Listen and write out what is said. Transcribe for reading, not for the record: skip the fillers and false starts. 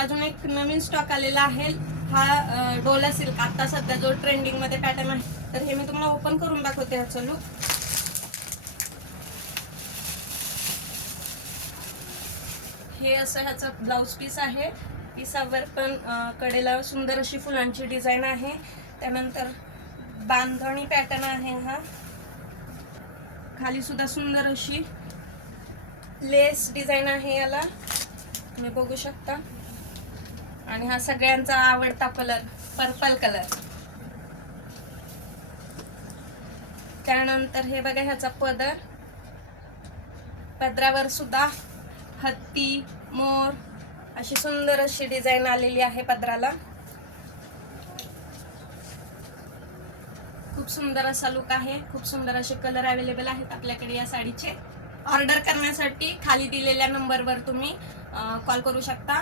अजून एक नवीन स्टॉक आलेला आहे, हा डोला सिल्क, आता सध्या जो ट्रेंडिंग मध्ये पॅटर्न आहे. तर हे मी तुम्हाला ओपन करून दाखवते ह्याचं लुक. हे असं ह्याचा ब्लाउज पीस आहे. पिसावर पण कडेला सुंदर अशी फुलांची डिझाईन आहे. त्यानंतर बांधणी पॅटर्न आहे हा. खाली सुद्धा सुंदर अशी लेस डिझाईन आहे याला, तुम्ही बघू शकता. आणि हा सगळ्यांचा आवडता कलर पर्पल कलर. त्यानंतर हे बघा ह्याचा पदर, पदरावर सुद्धा हत्ती, मोर अशी सुंदर अशी डिझाईन आलेली आहे पदराला. खूप सुंदर असा लुक आहे. खूप सुंदर असे कलर अवेलेबल आहेत आपल्याकडे या साडीचे. ऑर्डर करण्यासाठी खाली दिलेल्या नंबरवर तुम्ही कॉल करू शकता.